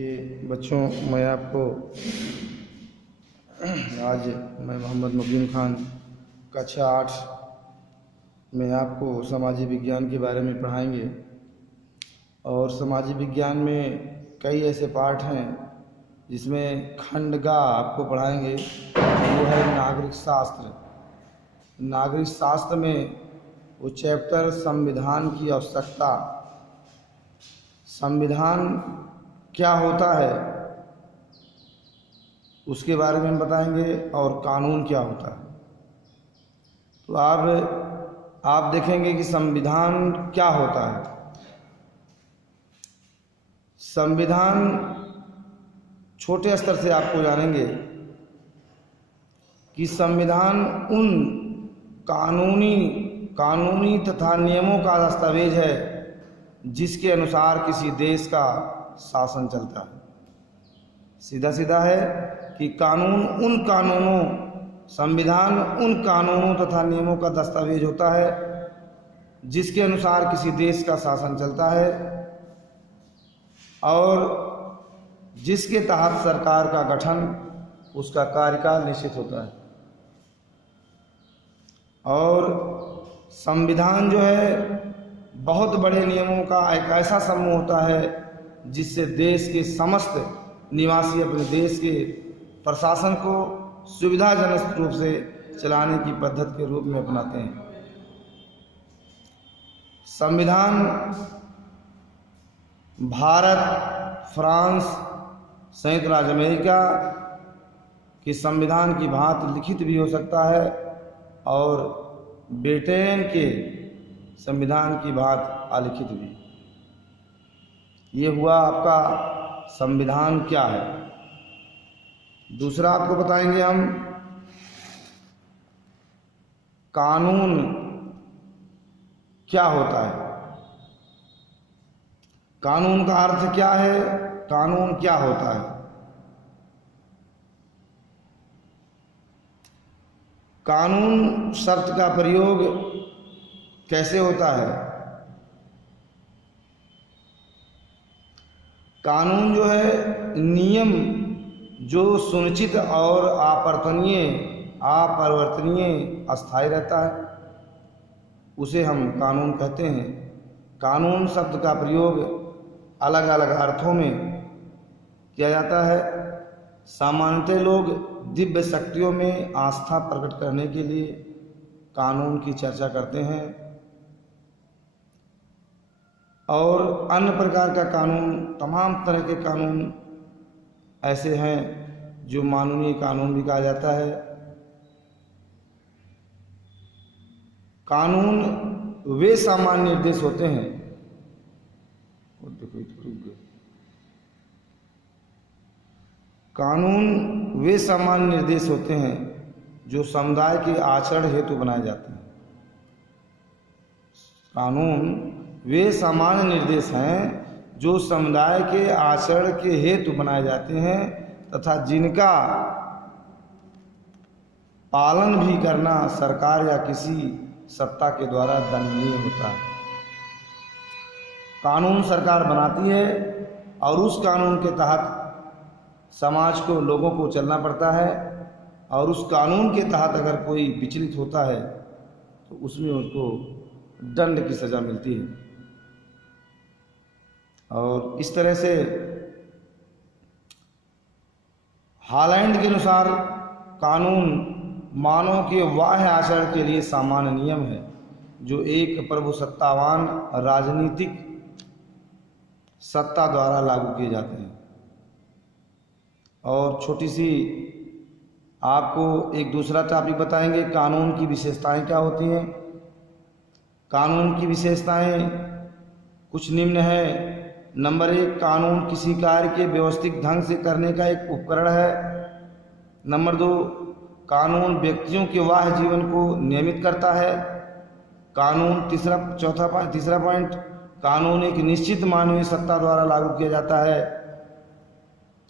देखिए बच्चों, मैं आपको आज मोहम्मद मुबीन खान कक्षा 8 में आपको समाजी विज्ञान के बारे में पढ़ाएंगे। और समाजी विज्ञान में कई ऐसे पाठ हैं जिसमें खंडगा आपको पढ़ाएंगे, वो है नागरिक शास्त्र। नागरिक शास्त्र में वो चैप्टर संविधान की आवश्यकता, संविधान क्या होता है उसके बारे में बताएंगे, और कानून क्या होता है। तो आप देखेंगे कि संविधान क्या होता है। संविधान छोटे स्तर से आपको जानेंगे कि संविधान उन कानूनी तथा नियमों का दस्तावेज है जिसके अनुसार किसी देश का शासन चलता है। सीधा सीधा है कि संविधान उन कानूनों तथा नियमों का दस्तावेज होता है जिसके अनुसार किसी देश का शासन चलता है और जिसके तहत सरकार का गठन, उसका कार्यकाल निश्चित होता है। और संविधान जो है बहुत बड़े नियमों का एक ऐसा समूह होता है जिससे देश के समस्त निवासी अपने देश के प्रशासन को सुविधाजनक रूप से चलाने की पद्धति के रूप में अपनाते हैं। संविधान भारत, फ्रांस, संयुक्त राज्य अमेरिका के संविधान की भांति लिखित भी हो सकता है और ब्रिटेन के संविधान की भांति अलिखित भी। ये हुआ आपका संविधान क्या है। दूसरा आपको बताएंगे हम कानून क्या होता है। कानून का अर्थ क्या है, कानून क्या होता है। कानून शब्द का प्रयोग कैसे होता है। कानून जो है नियम जो सुनिश्चित और अपरिवर्तनीय अस्थायी रहता है, उसे हम कानून कहते हैं। कानून शब्द का प्रयोग अलग अलग अर्थों में किया जाता है। सामान्यतः लोग दिव्य शक्तियों में आस्था प्रकट करने के लिए कानून की चर्चा करते हैं और अन्य प्रकार का कानून, तमाम तरह के कानून ऐसे हैं जो मानवीय कानून भी कहा जाता है। कानून वे सामान्य निर्देश होते हैं, कानून वे सामान्य निर्देश होते हैं जो समुदाय के आचरण हेतु बनाए जाते हैं। कानून वे सामान्य निर्देश हैं जो समुदाय के आचरण के हेतु बनाए जाते हैं तथा जिनका पालन भी करना सरकार या किसी सत्ता के द्वारा दंडनीय होता है। कानून सरकार बनाती है और उस कानून के तहत समाज को, लोगों को चलना पड़ता है और उस कानून के तहत अगर कोई विचलित होता है तो उसमें उसको दंड की सज़ा मिलती है। और इस तरह से हॉलैंड के अनुसार कानून मानव के बाह्य आचरण के लिए सामान्य नियम है जो एक प्रभुसत्तावान राजनीतिक सत्ता द्वारा लागू किए जाते हैं। और छोटी सी आपको एक दूसरा टॉपिक बताएंगे, कानून की विशेषताएं क्या होती हैं। कानून की विशेषताएं कुछ निम्न है। नंबर 1, कानून किसी कार्य के व्यवस्थित ढंग से करने का एक उपकरण है। नंबर 2, कानून व्यक्तियों के बाह्य जीवन को नियमित करता है। कानून तीसरा पॉइंट, कानून एक निश्चित मानवीय सत्ता द्वारा लागू किया जाता है।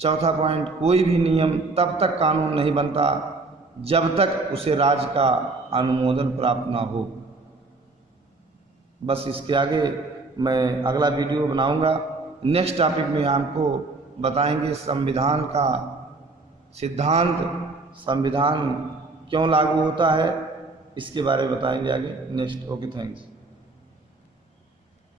चौथा पॉइंट, कोई भी नियम तब तक कानून नहीं बनता जब तक उसे राज्य का अनुमोदन प्राप्त ना हो। बस इसके आगे मैं अगला वीडियो बनाऊंगा। नेक्स्ट टॉपिक में आपको बताएंगे संविधान का सिद्धांत, संविधान क्यों लागू होता है, इसके बारे में बताएंगे आगे नेक्स्ट। Okay, thanks.